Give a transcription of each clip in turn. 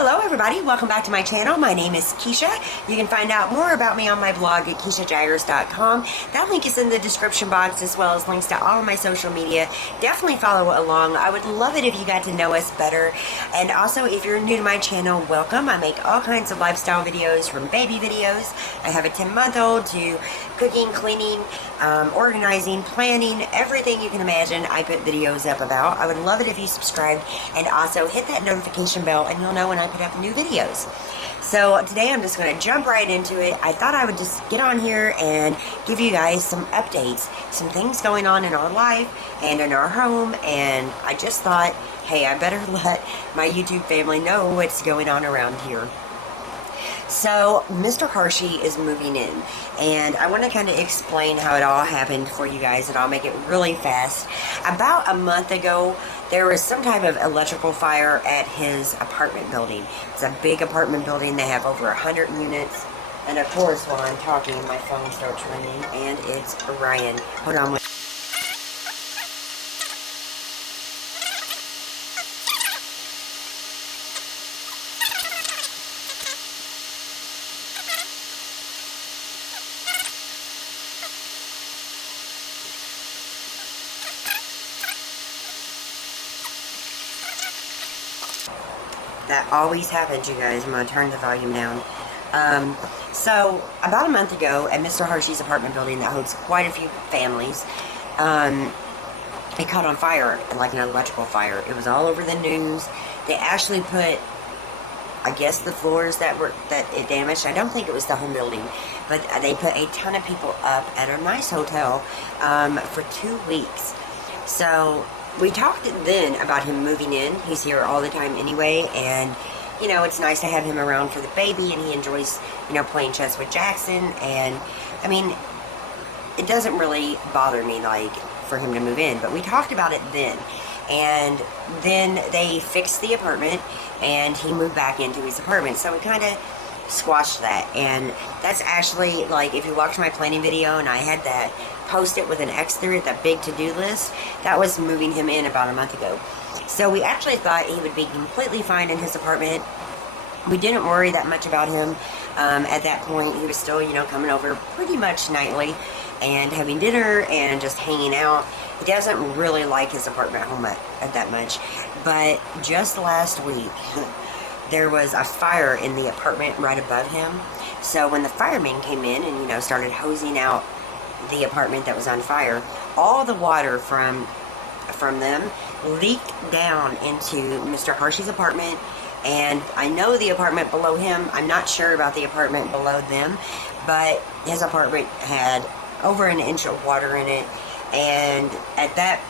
Hello everybody, welcome back to my channel. My name is Kisha. You can find out more about me on my blog at KishaJaggers.com. That link is in the description box, as well as links to all of my social media. Definitely follow along. I would love it if you got to know us better. And also, if you're new to my channel, welcome. I make all kinds of lifestyle videos, from baby videos. I have a 10-month-old to cooking, cleaning, organizing, planning, everything you can imagine I put videos up about. I would love it if you subscribed and also hit that notification bell, and you'll know when I put up new videos. So today I'm just going to jump right into it. I thought I would just get on here and give you guys some updates, some things going on in our life and in our home, and I just thought, hey, I better let my YouTube family know what's going on around here. So Mr. Hershey is moving in, and I want to kind of explain how it all happened for you guys, and I'll make it really fast. About a month ago, there was some type of electrical fire at his apartment building. It's a big apartment building. They have over 100 units, and of course, while I'm talking, my phone starts ringing, and it's Ryan. Hold on. That always happens, you guys. I'm going to turn the volume down. So, about a month ago, at Mr. Hershey's apartment building that hosts quite a few families, it caught on fire, like an electrical fire. It was all over the news. They actually put, I guess, the floors that it damaged. I don't think it was the whole building, but they put a ton of people up at a nice hotel for 2 weeks. So we talked then about him moving in. He's here all the time anyway, and you know, it's nice to have him around for the baby, and he enjoys, you know, playing chess with Jackson. And I mean, it doesn't really bother me, like, for him to move in, but we talked about it then. And then they fixed the apartment, and he moved back into his apartment, so we kind of squashed that. And that's actually, like, if you watch my planning video, and I had that post-it with an X through it, that big to-do list, that was moving him in about a month ago. So we actually thought he would be completely fine in his apartment. We didn't worry that much about him. At that point, he was still, you know, coming over pretty much nightly and having dinner and just hanging out. He doesn't really like his apartment home at that much. But just last week, there was a fire in the apartment right above him. So when the firemen came in and, you know, started hosing out the apartment that was on fire, all the water from them leaked down into Mr. Hershey's apartment. And I know the apartment below him. I'm not sure about the apartment below them, but his apartment had over an inch of water in it. And at that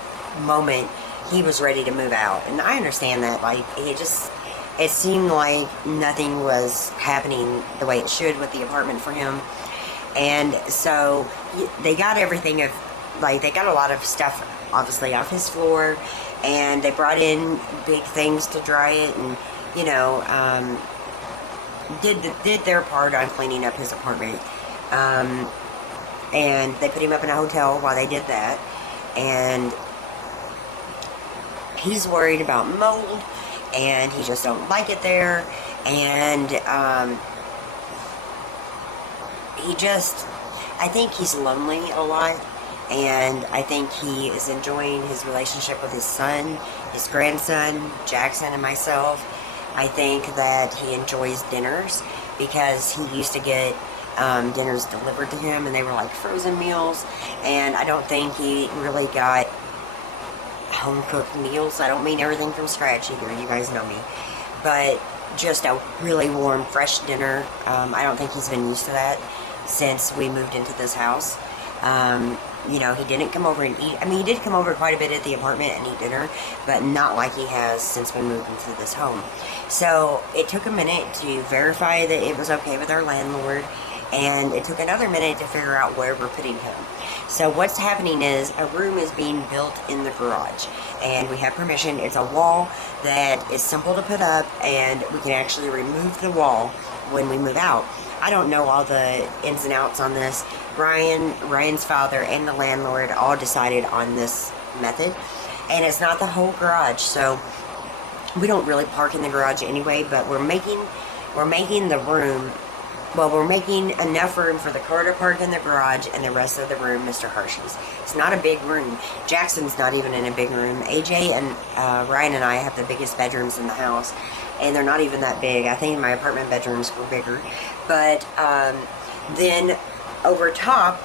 moment, he was ready to move out. And I understand that. Like, it seemed like nothing was happening the way it should with the apartment for him. And so they got everything they got a lot of stuff obviously off his floor, and they brought in big things to dry it, and, you know, did their part on cleaning up his apartment. And they put him up in a hotel while they did that, and he's worried about mold, and he just don't like it there, and I think he's lonely a lot, and I think he is enjoying his relationship with his son, his grandson, Jackson, and myself. I think that he enjoys dinners, because he used to get dinners delivered to him, and they were like frozen meals, and I don't think he really got home-cooked meals. I don't mean everything from scratch either, you guys know me, but just a really warm, fresh dinner. I don't think he's been used to that since we moved into this house. You know, he didn't come over and eat. I mean, he did come over quite a bit at the apartment and eat dinner, but not like he has since we moved into this home. So it took a minute to verify that it was okay with our landlord, and it took another minute to figure out where we're putting him. So what's happening is a room is being built in the garage, and we have permission. It's a wall that is simple to put up, and we can actually remove the wall when we move out. I don't know all the ins and outs on this. Ryan's father, and the landlord all decided on this method, and it's not the whole garage. So we don't really park in the garage anyway, but we're making the room, well, we're making enough room for the car to park in the garage and the rest of the room Mr. Hershey's. It's not a big room. Jackson's not even in a big room. AJ and Ryan and I have the biggest bedrooms in the house, and they're not even that big. I think my apartment bedrooms were bigger. But then over top,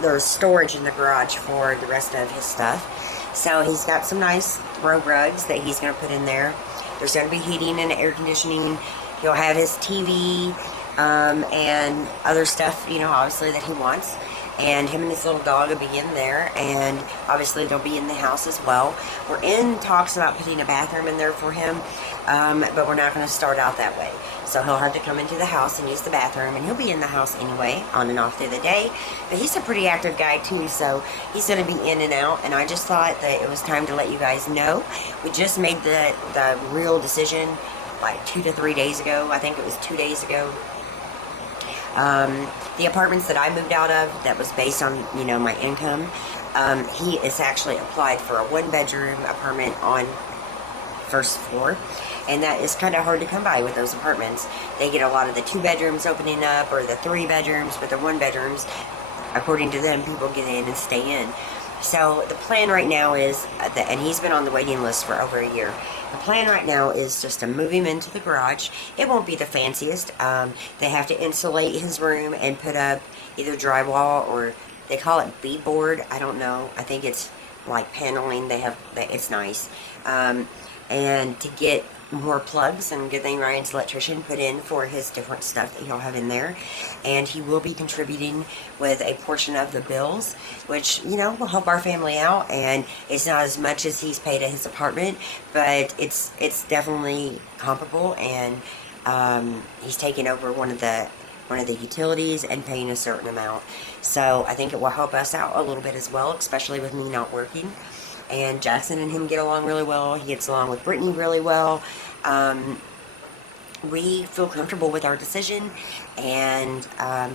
there's storage in the garage for the rest of his stuff. So he's got some nice throw rugs that he's going to put in there. There's going to be heating and air conditioning. He'll have his TV and other stuff, you know, obviously that he wants. And him and his little dog will be in there. And obviously they'll be in the house as well. We're in talks about putting a bathroom in there for him. But we're not going to start out that way. So he'll have to come into the house and use the bathroom, and he'll be in the house anyway, on and off through the day. But he's a pretty active guy too, so he's going to be in and out. And I just thought that it was time to let you guys know. We just made the real decision like 2 to 3 days ago. I think it was 2 days ago. The apartments that I moved out of, that was based on, you know, my income. He is actually applied for a 1-bedroom apartment on first floor, and that is kind of hard to come by with those apartments. They get a lot of the 2 bedrooms opening up, or the 3 bedrooms, but the 1 bedrooms, according to them, people get in and stay in. So the plan right now is that, and he's been on the waiting list for over a year. The plan right now is just to move him into the garage. It won't be the fanciest. They have to insulate his room and put up either drywall, or they call it beadboard. I don't know. I think it's like paneling. It's nice. And to get more plugs, and good thing Ryan's electrician put in for his different stuff that he'll have in there. And he will be contributing with a portion of the bills, which, you know, will help our family out. And it's not as much as he's paid at his apartment, but it's definitely comparable. And he's taking over one of the utilities and paying a certain amount. So I think it will help us out a little bit as well, especially with me not working. And Jackson and him get along really well. He gets along with Brittany really well. We feel comfortable with our decision, and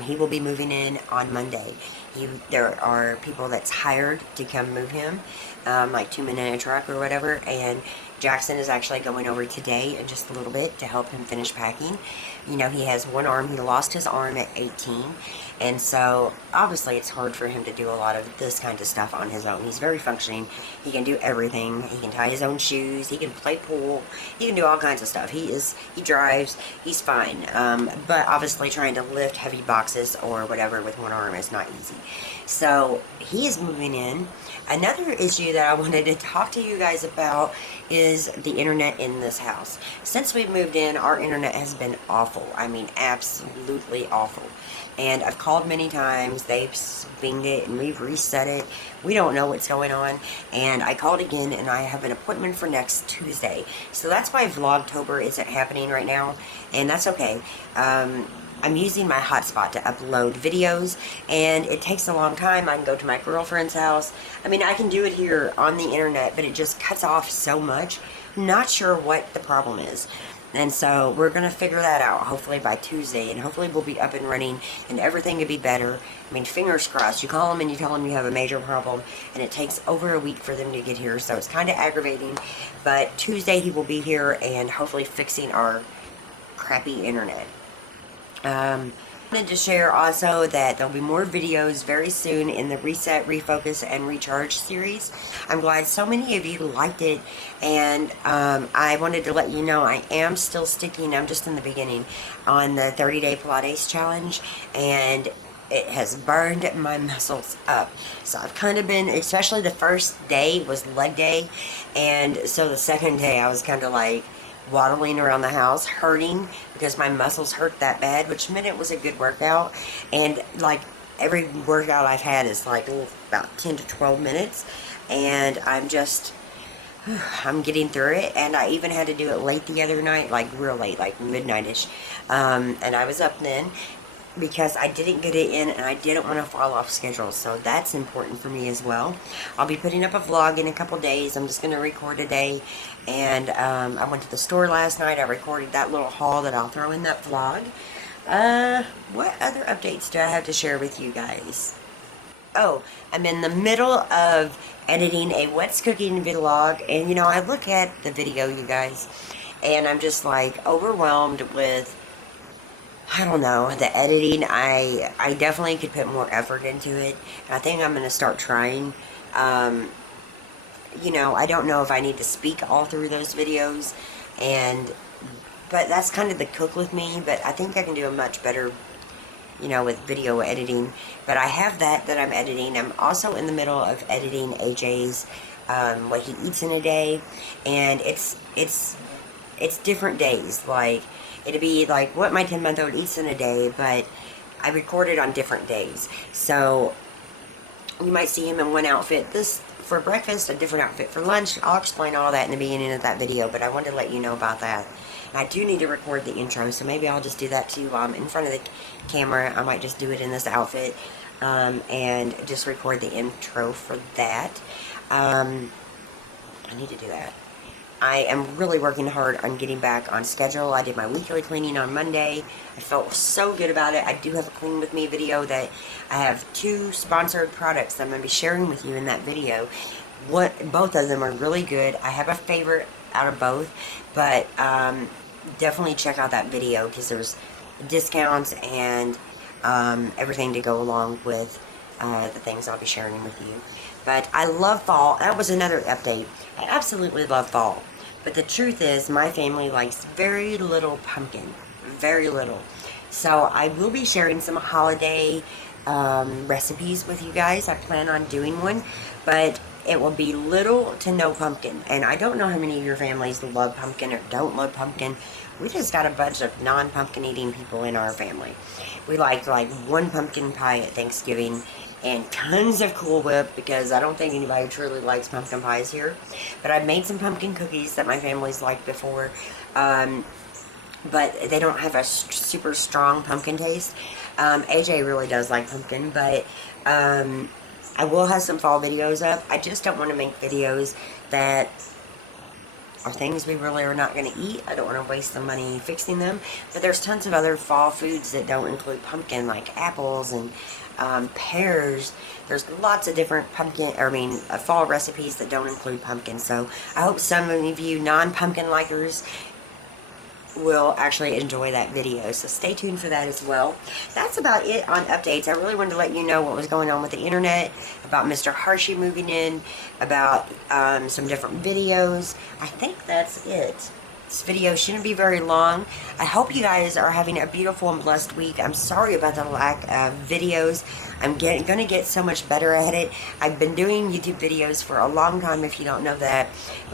he will be moving in on Monday. There are people that's hired to come move him, like 2 men in a truck or whatever, and Jackson is actually going over today in just a little bit to help him finish packing. You know, he has one arm. He lost his arm at 18. And so, obviously, it's hard for him to do a lot of this kind of stuff on his own. He's very functioning. He can do everything. He can tie his own shoes. He can play pool. He can do all kinds of stuff. He drives. He's fine. But obviously, trying to lift heavy boxes or whatever with one arm is not easy. So, he is moving in. Another issue that I wanted to talk to you guys about is the internet in this house. Since we moved in, our internet has been awful. I mean, absolutely awful. And I've called many times. They've pinged it and we've reset it. We don't know what's going on. And I called again, and I have an appointment for next Tuesday. So that's why Vlogtober isn't happening right now. And that's okay. I'm using my hotspot to upload videos, and it takes a long time. I can go to my girlfriend's house. I mean, I can do it here on the internet, but it just cuts off so much. I'm not sure what the problem is. And so we're going to figure that out, hopefully by Tuesday, and hopefully we'll be up and running, and everything will be better. I mean, fingers crossed. You call them and you tell them you have a major problem, and it takes over a week for them to get here, so it's kind of aggravating. But Tuesday he will be here and hopefully fixing our crappy internet. I wanted to share also that there'll be more videos very soon in the Reset, Refocus, and Recharge series. I'm glad so many of you liked it, and I wanted to let you know I am still sticking, I'm just in the beginning, on the 30-day Pilates challenge, and it has burned my muscles up. So I've kind of been, especially the first day was leg day, and so the second day I was kind of like waddling around the house, hurting because my muscles hurt that bad, which meant it was a good workout. And like every workout I've had is like about 10 to 12 minutes, and I'm getting through it. And I even had to do it late the other night, like real late, like midnight-ish, and I was up then because I didn't get it in, and I didn't want to fall off schedule, so that's important for me as well. I'll be putting up a vlog in a couple days. I'm just going to record a day, and I went to the store last night. I recorded that little haul that I'll throw in that vlog. What other updates do I have to share with you guys? Oh, I'm in the middle of editing a What's Cooking vlog, and you know, I look at the video, you guys, and I'm just like overwhelmed with, I don't know, the editing. I definitely could put more effort into it. And I think I'm going to start trying. Um, you know, I don't know if I need to speak all through those videos, and but that's kind of the cook with me. But I think I can do a much better, you know, with video editing. But I have that I'm editing. I'm also in the middle of editing AJ's what he eats in a day, and it's different days. Like, it'll be like what my 10-month-old eats in a day, but I record it on different days. So you might see him in one outfit this for breakfast, a different outfit for lunch. I'll explain all that in the beginning of that video, but I wanted to let you know about that. And I do need to record the intro, so maybe I'll just do that too while I'm in front of the camera. I might just do it in this outfit and just record the intro for that. I need to do that. I am really working hard on getting back on schedule. I did my weekly cleaning on Monday. I felt so good about it. I do have a clean with me video that I have 2 sponsored products that I'm going to be sharing with you in that video. Both of them are really good. I have a favorite out of both, but definitely check out that video because there's discounts and everything to go along with the things I'll be sharing with you. But I love fall. That was another update. I absolutely love fall. But the truth is, my family likes very little pumpkin. Very little. So I will be sharing some holiday recipes with you guys. I plan on doing one. But it will be little to no pumpkin. And I don't know how many of your families love pumpkin or don't love pumpkin. We just got a bunch of non-pumpkin eating people in our family. We like 1 pumpkin pie at Thanksgiving and tons of Cool Whip because I don't think anybody truly likes pumpkin pies here. But I've made some pumpkin cookies that my family's liked before. But they don't have a super strong pumpkin taste. AJ really does like pumpkin, but I will have some fall videos up. I just don't want to make videos that are things we really are not going to eat. I don't want to waste the money fixing them. But there's tons of other fall foods that don't include pumpkin, like apples and pears. There's lots of different fall recipes that don't include pumpkin. So I hope some of you non-pumpkin likers will actually enjoy that video. So stay tuned for that as well. That's about it on updates. I really wanted to let you know what was going on with the internet, about Mr. Hershey moving in, about some different videos. I think that's it. This video shouldn't be very long. I hope you guys are having a beautiful and blessed week. I'm sorry about the lack of videos. I'm going to get so much better at it. I've been doing YouTube videos for a long time, if you don't know that.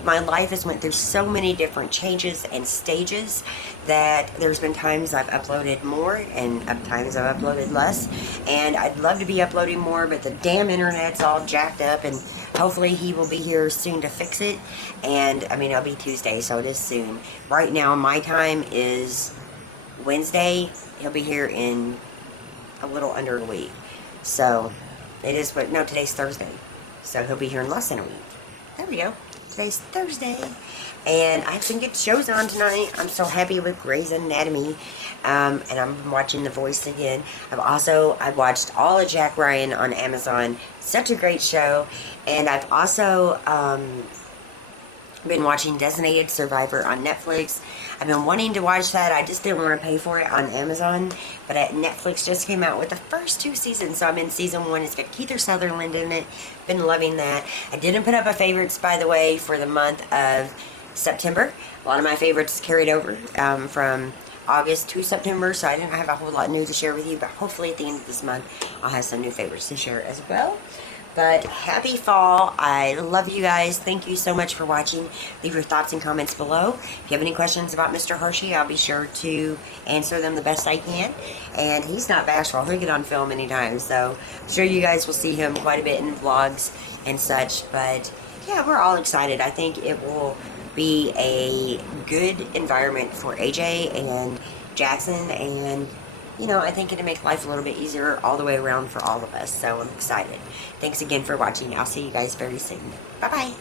My life has went through so many different changes and stages that there's been times I've uploaded more and times I've uploaded less. And I'd love to be uploading more, but the damn internet's all jacked up, and hopefully he will be here soon to fix it. And I mean, it'll be Tuesday, so it is soon. Right now my time is Wednesday. He'll be here in a little under a week. So it is today's Thursday. So he'll be here in less than a week. There we go. Today's Thursday. And I have some good shows on tonight. I'm so happy with Grey's Anatomy. And I'm watching The Voice again. I've watched all of Jack Ryan on Amazon. Such a great show. And I've also been watching Designated Survivor on Netflix. I've been wanting to watch that. I just didn't want to pay for it on Amazon. But Netflix just came out with the first 2 seasons. So I'm in season 1. It's got Kiefer Sutherland in it. Been loving that. I didn't put up a favorites, by the way, for the month of September. A lot of my favorites carried over from August to September. So I didn't have a whole lot new to share with you. But hopefully at the end of this month, I'll have some new favorites to share as well. But happy fall. I love you guys. Thank you so much for watching. Leave your thoughts and comments below. If you have any questions about Mr. Hershey, I'll be sure to answer them the best I can. And he's not bashful. He'll get on film anytime. So I'm sure you guys will see him quite a bit in vlogs and such. But yeah, we're all excited. I think it will be a good environment for AJ and Jackson, and you know, I think it'll make life a little bit easier all the way around for all of us. So I'm excited. Thanks again for watching. I'll see you guys very soon. Bye-bye.